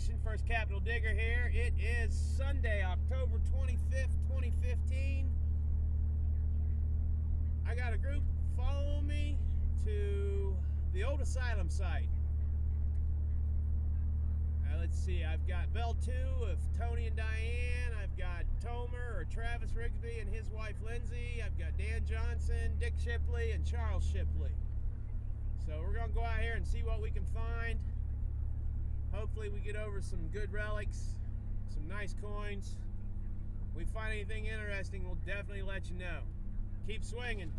Nation, First Capital Digger here. It is Sunday, October 25th, 2015. I got a group following me to the old Asylum site. Let's see, I've got Bell 2 of Tony and Diane. I've got Tomer or Travis Rigsby and his wife Lindsay. I've got Dan Johnson, Dick Shipley, and Charles Shipley. So we're going to go out here and see what we can find. Hopefully we get over some good relics, some nice coins. If we find anything interesting, we'll definitely let you know. Keep swinging.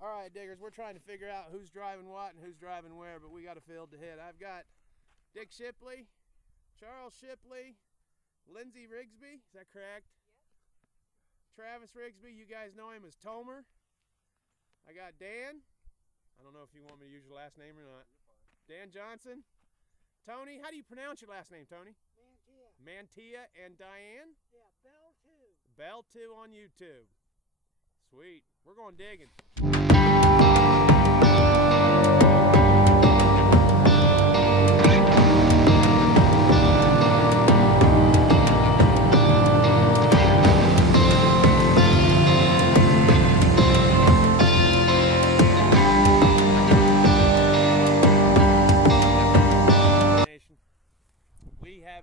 All right, diggers, we're trying to figure out who's driving what and who's driving where, but we got a field to hit. I've got Dick Shipley, Charles Shipley, Lindsay Rigsby, is that correct? Yep. Travis Rigsby, you guys know him as Tomer. I got Dan. I don't know if you want me to use your last name or not. Dan Johnson. Tony, how do you pronounce your last name, Tony? Mantia. And Diane? Yeah, Bell 2. Bell 2 on YouTube. Sweet. We're going digging.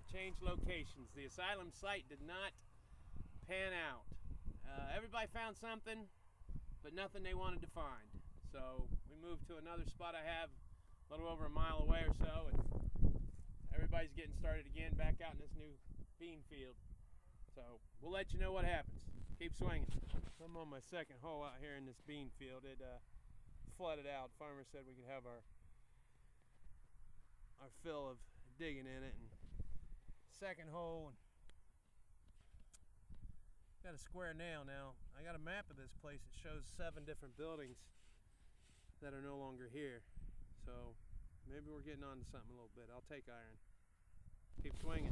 Changed locations. The Asylum site did not pan out. Everybody found something, but nothing they wanted to find. So we moved to another spot I have a little over a mile away or so, and everybody's getting started again back out in this new bean field. So we'll let you know what happens. Keep swinging. I'm on my second hole out here in this bean field. It flooded out. Farmer said we could have our fill of digging in it. And second hole, got a square nail now. I got a map of this place. It shows 7 different buildings that are no longer here. So maybe we're getting on to something a little bit. I'll take iron. Keep swinging.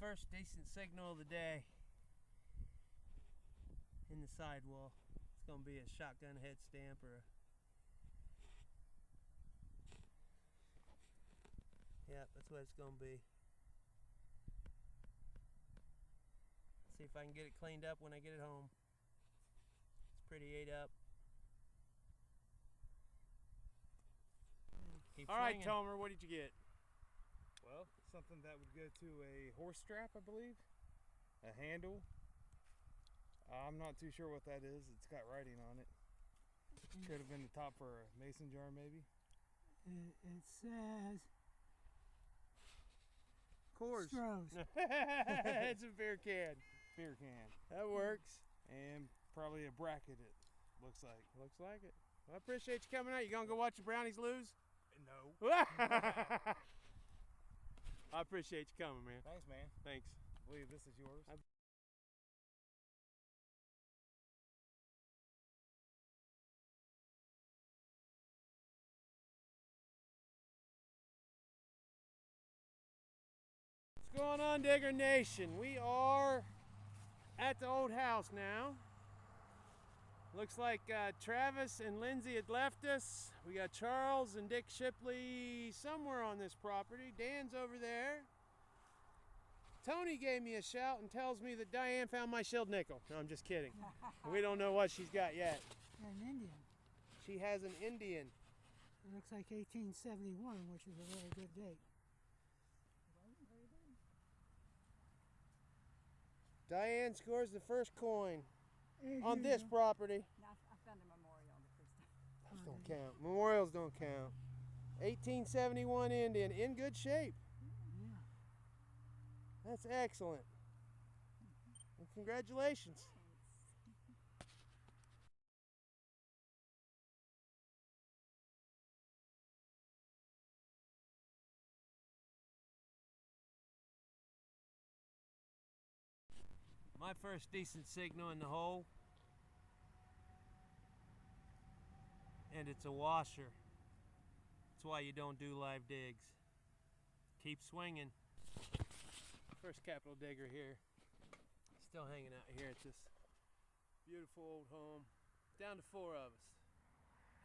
First decent signal of the day in the sidewall. It's going to be a shotgun head stamp or a... Yep, that's what it's going to be. See if I can get it cleaned up when I get it home. It's pretty ate up. All right, Tomer, what did you get? Well, something that would go to a horse strap, I believe. A handle. I'm not too sure what that is. It's got writing on it. Could have been the top for a mason jar, maybe. It says Coors. Stroh's. It's a beer can. Beer can. That works. And probably a bracket, it looks like. Looks like it. Well, I appreciate you coming out. You gonna go watch the Brownies lose? No. I appreciate you coming, man. Thanks, man. Thanks. I believe this is yours. What's going on, Digger Nation? We are at the old house now. Looks like Travis and Lindsay had left us. We got Charles and Dick Shipley somewhere on this property. Dan's over there. Tony gave me a shout and tells me that Diane found my shilled nickel. No, I'm just kidding. We don't know what she's got yet. An Indian. She has an Indian. It looks like 1871, which is a really good date. Diane scores the first coin on this property. No, I found a memorial the first time. Those don't count. Memorials don't count. 1871 Indian, in good shape. Yeah. That's excellent. Well, congratulations. My first decent signal in the hole, and it's a washer. That's why you don't do live digs. Keep swinging. First capital digger here. Still hanging out here at this beautiful old home. Down to 4 of us.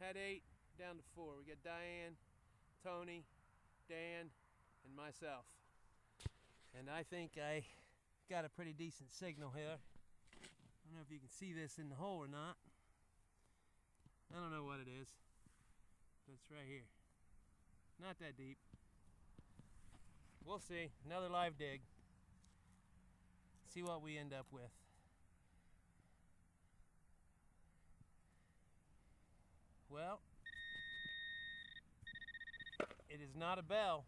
Had 8, down to 4. We got Diane, Tony, Dan, and myself. And I think I got a pretty decent signal here. I don't know if you can see this in the hole or not. I don't know what it is, but it's right here. Not that deep. We'll see. Another live dig. See what we end up with. Well, it is not a bell.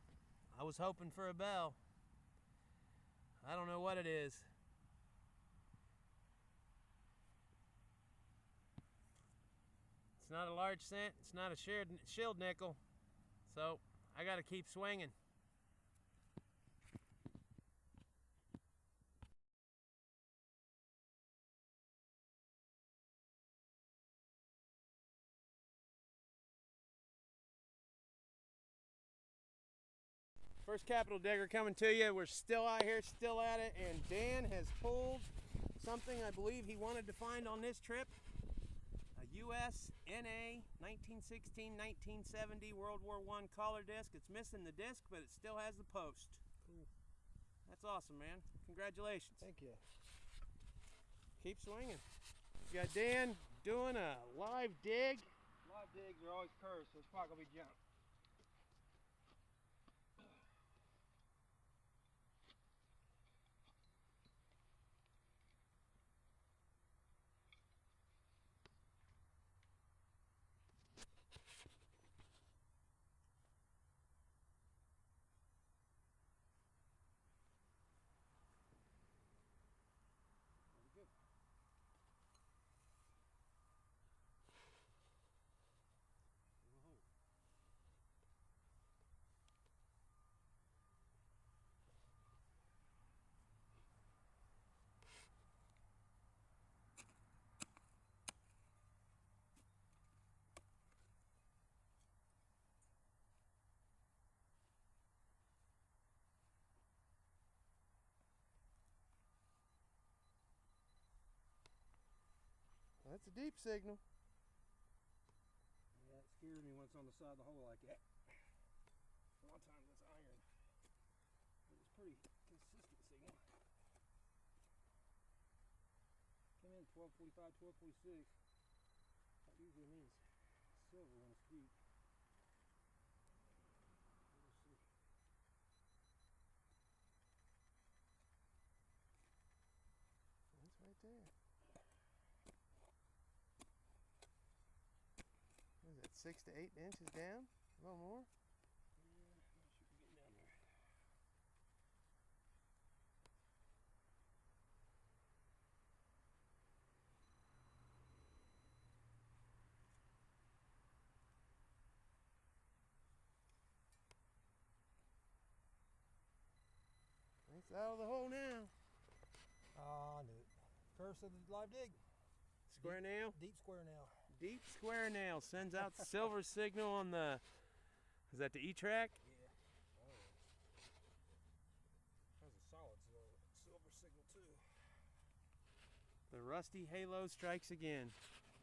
I was hoping for a bell. I don't know what it is. It's not a large cent. It's not a shilled nickel. So I got to keep swinging. First capital digger coming to you. We're still out here, still at it, and Dan has pulled something I believe he wanted to find on this trip. A US NA 1916-1970 World War I collar disc. It's missing the disc, but it still has the post. Cool. That's awesome, man. Congratulations. Thank you. Keep swinging. We got Dan doing a live dig. Live digs are always curved, so it's probably gonna be junk. That's a deep signal. Yeah, it scares me when it's on the side of the hole like that. A lot of times it's iron. But it's pretty consistent signal. Came in 1245, 1246. That usually means silver when it's deep. We'll see. That's right there. What is it, 6 to 8 inches down? A little more? Yeah, I'm not sure if we're getting down there. It's out of the hole now. Ah, I knew it. Curse of the live dig. Square nail? Deep square nail. Deep square nail sends out the silver signal on the, is that the E-track? Yeah. Oh. That's a solid silver signal too. The rusty halo strikes again.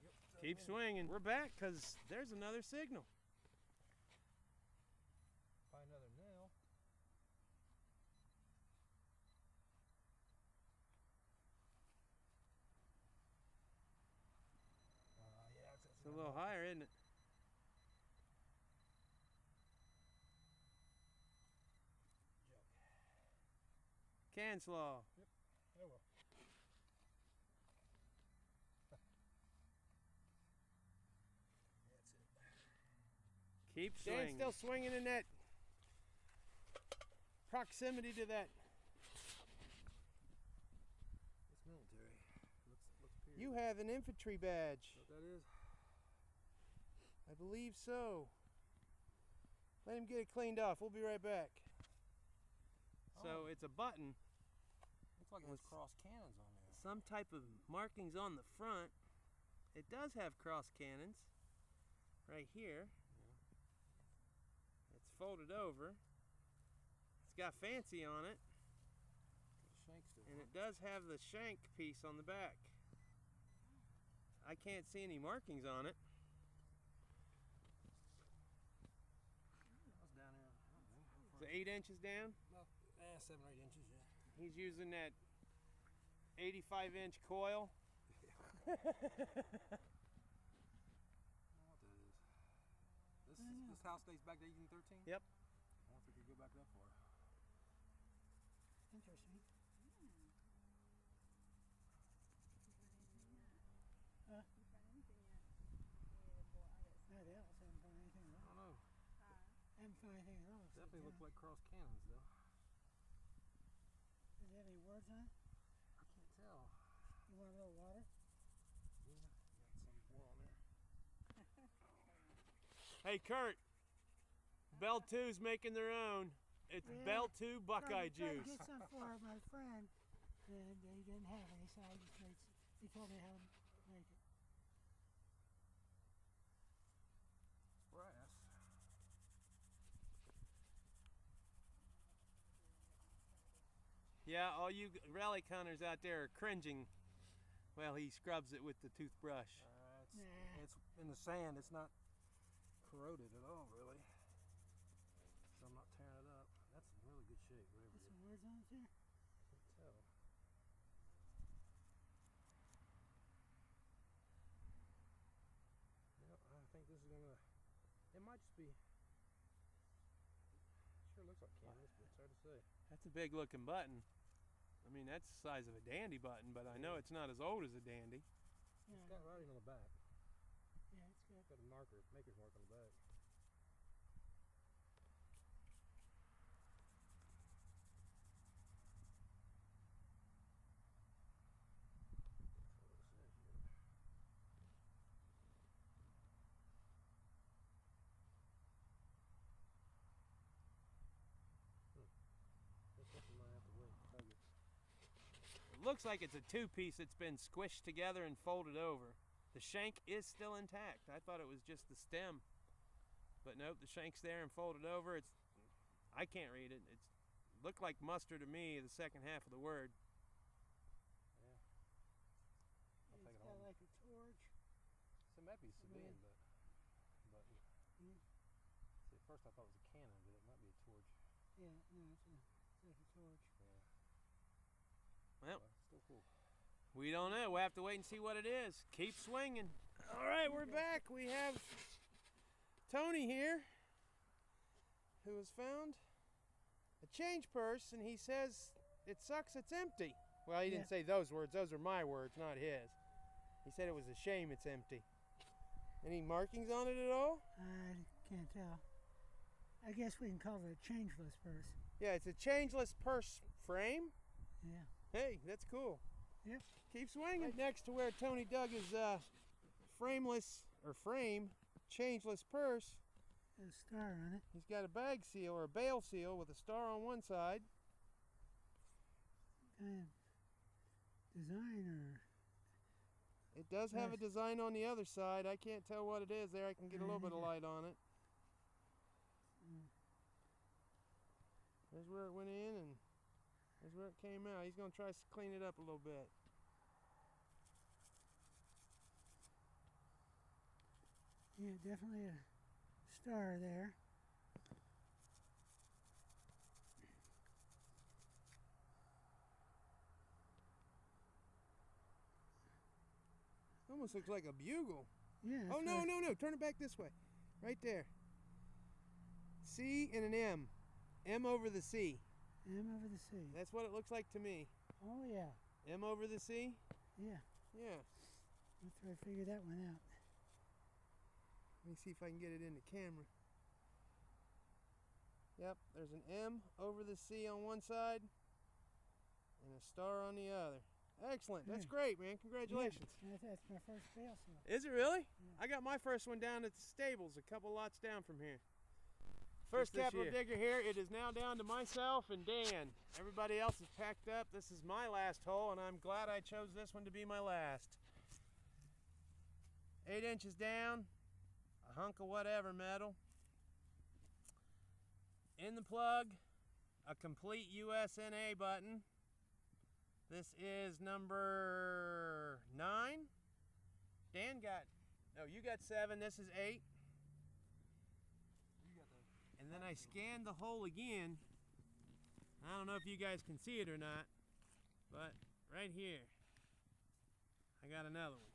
Yep. Keep swinging. We're back because there's another signal. Find another nail. Yeah, It's a little higher, isn't it? Can slaw. Yep. Oh well. Keep Dan's swinging. still swinging in that proximity to that. It's military. Looks period. You have an infantry badge. What that is? I believe so. Let him get it cleaned off. We'll be right back. So it's a button. Looks like it has cross cannons on there. Some type of markings on the front. It does have cross cannons right here. It's folded over. It's got fancy on it. And it does have the shank piece on the back. I can't see any markings on it. That's down there. It's 8 inches down. About 7 or 8 inches, yeah. He's using that 85-inch coil. I don't know what that is. This house dates back to 1813? Yep. I don't think we could go back that far. Interesting. Not else. I haven't found anything at I all. don't know. I haven't found anything at all. Definitely look like cross cannons, though. Does it have any words on it? I can't tell. You want a little water? Yeah, got some more on there. Hey, Kurt. Bell 2's making their own. It's Yeah. Bell 2 Buckeye Tried to juice. get some for my friend, and he didn't have any, so I just made. He told me how to make it. Brass. Yeah, all you relic hunters out there are cringing. Well, he scrubs it with the toothbrush. Nah. It's in the sand. It's not corroded at all, really. So I'm not tearing it up. That's in really good shape, whatever Put it some is. words on it there. I can't tell. Yep, I think this is gonna. It might just be. Sure looks like canvas, but it's hard to say. That's a big looking button. I mean, that's the size of a dandy button, but I know it's not as old as a dandy. Yeah, It's got writing on the back. yeah, it's good. It's got a marker, maker's mark on the back. That's what it says here. Guess we might have to wait and tug it. It looks like it's a two-piece that's been squished together and folded over. The shank is still intact. I thought it was just the stem. But nope, the shank's there and folded over. I can't read it. It looked like muster to me, the second half of the word. Yeah. I'll It's take it got home. like a torch. So it might be a civilian button. Mm. See, at first I thought it was a cannon, but it might be a torch. Yeah, no, it's like a torch. Yeah. Well, Still cool. we don't know. We'll have to wait and see what it is. Keep swinging. All right, we're back. We have Tony here, who has found a change purse, and he says it sucks it's empty. Well, he didn't say those words. Those are my words, not his. He said it was a shame it's empty. Any markings on it at all? I can't tell. I guess we can call it a changeless purse. Yeah, it's a changeless purse frame. Yeah. Hey, that's cool. Yep. Keep swinging. Right next to where Tony dug his frameless or frame changeless purse, There's a star on it. he's got a bag seal or a bale seal with a star on one side. Kind of design or It does have a design on the other side. I can't tell what it is there. I can get a little bit of light on it. There's where it went in and there's where it came out. He's going to try to clean it up a little bit. yeah, definitely a star there. Almost looks like a bugle. Yeah. Oh, that's no, right. no. Turn it back this way. Right there. C and an M. M over the C. M over the sea. That's what it looks like to me. Oh yeah. M over the C? Yeah. Yeah. Let's try to figure that one out. Let me see if I can get it in the camera. Yep, there's an M over the C on one side and a star on the other. Excellent. That's great, man. Congratulations. Yeah, that's my first bale seal. Is it really? Yeah. I got my first one down at the stables, a couple lots down from here. First this capital year. digger here. It is now down to myself and Dan. Everybody else is packed up. This is my last hole, and I'm glad I chose this one to be my last. 8 inches down, a hunk of whatever metal. In the plug, a complete USNA button. This is number 9. Dan got, no, you got 7. This is 8. And then I scanned the hole again. I don't know if you guys can see it or not, but right here, I got another one.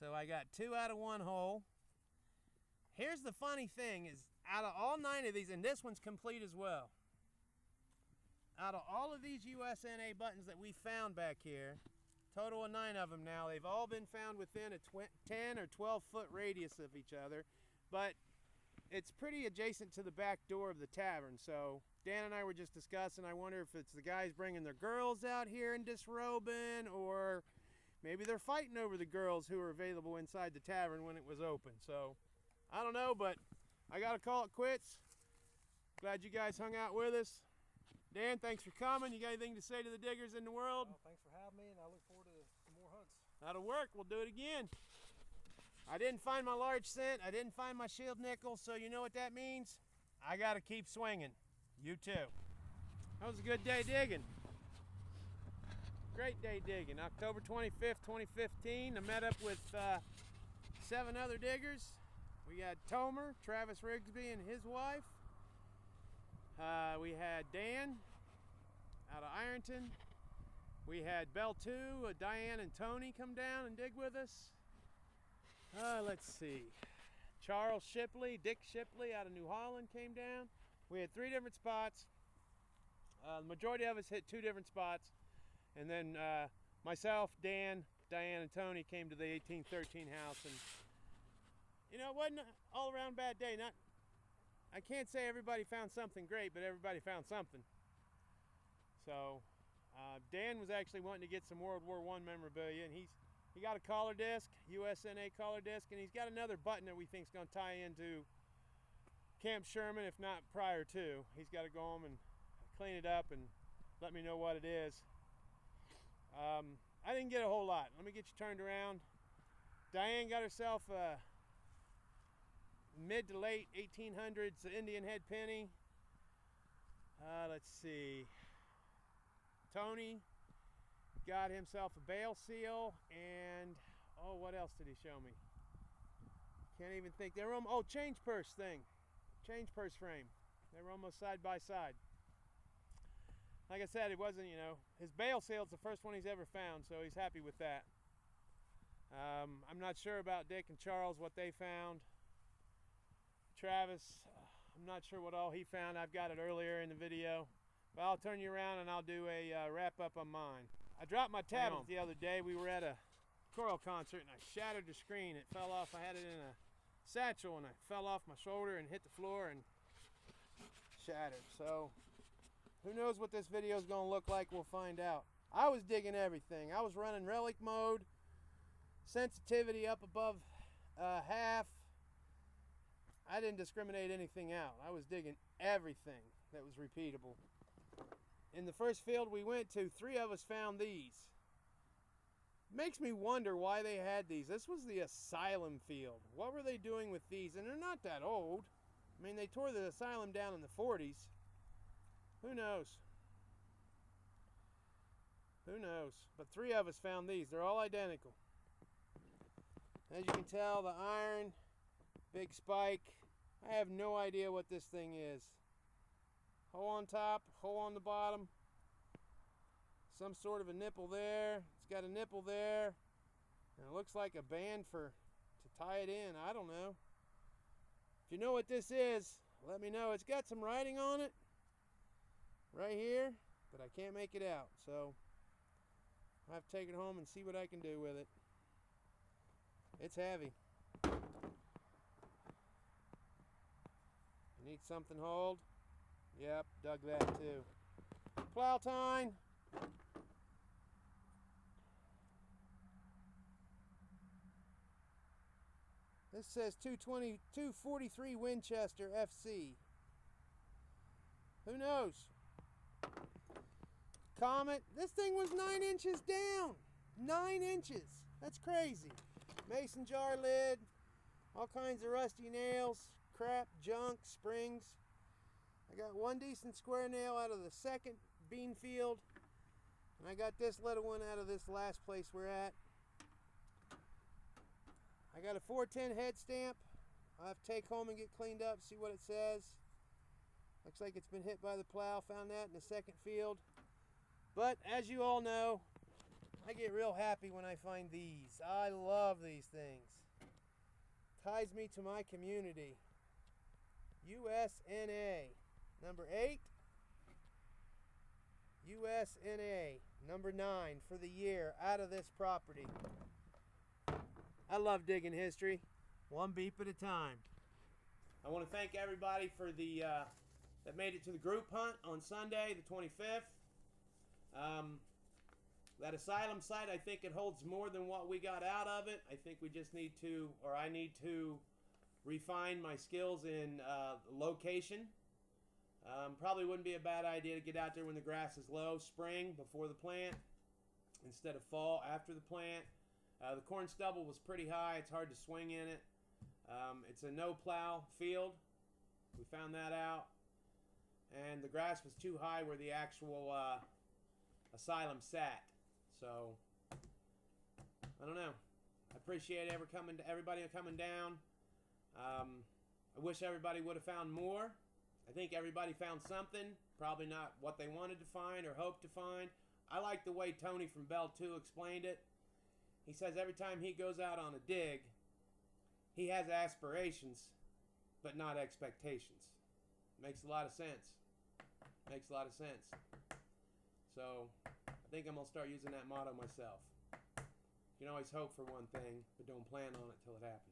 So I got 2 out of 1 hole. Here's the funny thing is, out of all 9 of these, and this one's complete as well, out of all of these USNA buttons that we found back here, total of 9 of them now, they've all been found within a 10 or 12 foot radius of each other, but it's pretty adjacent to the back door of the tavern. So Dan and I were just discussing, I wonder if it's the guys bringing their girls out here and disrobing, or maybe they're fighting over the girls who were available inside the tavern when it was open. So I don't know, but I gotta call it quits. Glad you guys hung out with us. Dan, thanks for coming. You got anything to say to the diggers in the world? Well, thanks for having me, and I look forward to some more hunts. That'll work. We'll do it again. I didn't find my large cent. I didn't find my shield nickel, so you know what that means? I gotta keep swinging. You too. That was a good day digging. Great day digging. October 25th, 2015. I met up with 7 other diggers. We had Tomer, Travis Rigsby and his wife. We had Dan out of Ironton. We had Bell 2, Diane and Tony come down and dig with us. Let's see. Charles Shipley, Dick Shipley out of New Holland came down. We had 3 different spots. The majority of us hit 2 different spots. And then myself, Dan, Diane, and Tony came to the 1813 house. And you know, it wasn't an all-around bad day. I can't say everybody found something great, but everybody found something. So Dan was actually wanting to get some World War I memorabilia, and he got a collar disc, USNA collar disc, and he's got another button that we think is going to tie into Camp Sherman, if not prior to. He's got to go home and clean it up and let me know what it is. I didn't get a whole lot. Let me get you turned around. Diane got herself a mid to late 1800's Indian head penny. Let's see. Tony got himself a bale seal, and oh, what else did he show me? Can't even think. They were change purse thing, change purse frame. They were almost side by side. Like I said, it wasn't, you know, his bale seal's the first one he's ever found, so he's happy with that. I'm not sure about Dick and Charles, what they found. Travis, I'm not sure what all he found. I've got it earlier in the video. But I'll turn you around and I'll do a wrap up on mine. I dropped my tablet the other day. We were at a choral concert and I shattered the screen. It fell off. I had it in a satchel and I fell off my shoulder and hit the floor and shattered. So who knows what this video is going to look like? We'll find out. I was digging everything. I was running relic mode, sensitivity up above half. I didn't discriminate anything out. I was digging everything that was repeatable. In the first field we went to, 3 of us found these. Makes me wonder why they had these. This was the Asylum field. What were they doing with these? And they're not that old. I mean, they tore the Asylum down in the 40s. Who knows? Who knows? But 3 of us found these. They're all identical. As you can tell, the iron, big spike. I have no idea what this thing is. Hole on top, hole on the bottom. Some sort of a nipple there. It's got a nipple there. And it looks like a band to tie it in. I don't know. If you know what this is, let me know. It's got some writing on it right here, but I can't make it out. So I have to take it home and see what I can do with it. It's heavy. Need something hold? Yep, dug that too. Plow tine. This says 243 Winchester FC. Who knows? Comet. This thing was 9 inches down. 9 inches. That's crazy. Mason jar lid. All kinds of rusty nails. Crap, junk, springs. I got one decent square nail out of the second bean field. And I got this little one out of this last place we're at. I got a 410 head stamp. I'll have to take home and get cleaned up, see what it says. Looks like it's been hit by the plow. Found that in the second field. But as you all know, I get real happy when I find these. I love these things. Ties me to my community. USNA number 8. USNA number 9 for the year out of this property. I love digging history, one beep at a time. I want to thank everybody for the that made it to the group hunt on Sunday, the 25th. That Asylum site, I think it holds more than what we got out of it. I think we just need to, or I need to, refine my skills in location. Probably wouldn't be a bad idea to get out there when the grass is low, spring before the plant, instead of fall after the plant. The corn stubble was pretty high. It's hard to swing in it. It's a no plow field. We found that out. And the grass was too high where the actual Asylum sat. So, I don't know. I appreciate everybody coming down. I wish everybody would have found more. I think everybody found something. Probably not what they wanted to find or hoped to find. I like the way Tony from Bell 2 explained it. He says every time he goes out on a dig, he has aspirations, but not expectations. Makes a lot of sense. Makes a lot of sense. So, I think I'm going to start using that motto myself. You can always hope for one thing, but don't plan on it till it happens.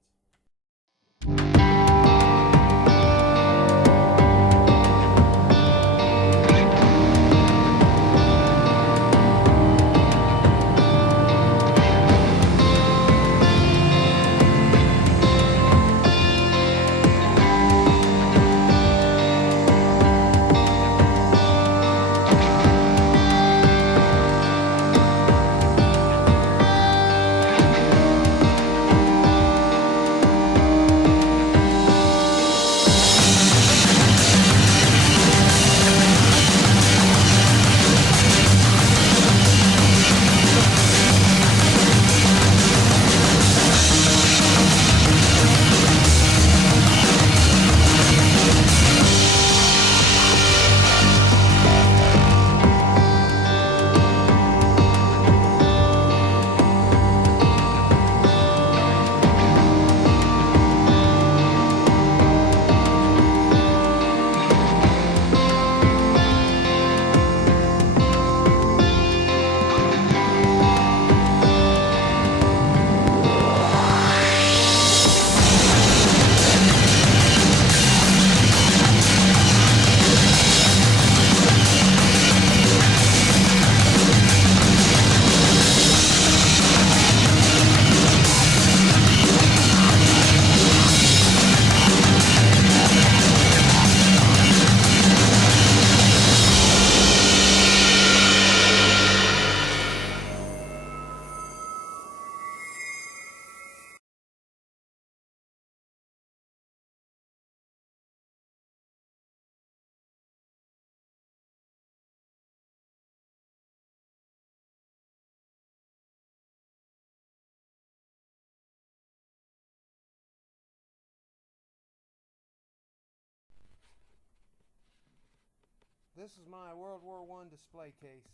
This is my World War I display case.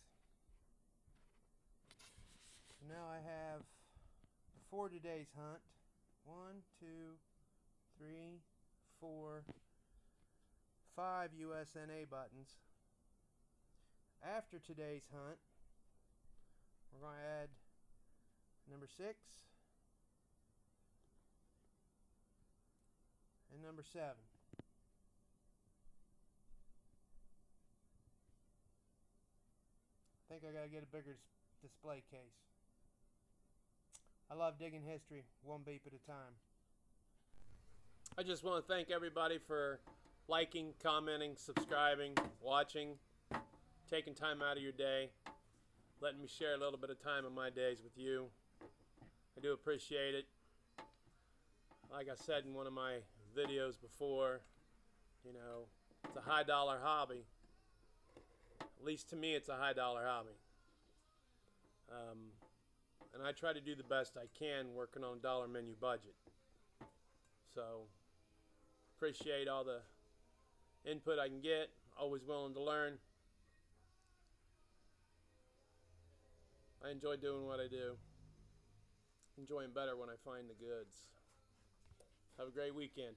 Now I have, for today's hunt, 1, 2, 3, 4, 5 USNA buttons. After today's hunt, we're going to add number 6 and number 7. think I gotta get a bigger display case. I love digging history, one beep at a time. I just want to thank everybody for liking, commenting, subscribing, watching, taking time out of your day, letting me share a little bit of time in my days with you. I do appreciate it. Like I said in one of my videos before, you know, it's a high dollar hobby. At least to me, it's a high dollar hobby. And I try to do the best I can working on a dollar menu budget. So, appreciate all the input I can get. Always willing to learn. I enjoy doing what I do. Enjoying better when I find the goods. Have a great weekend.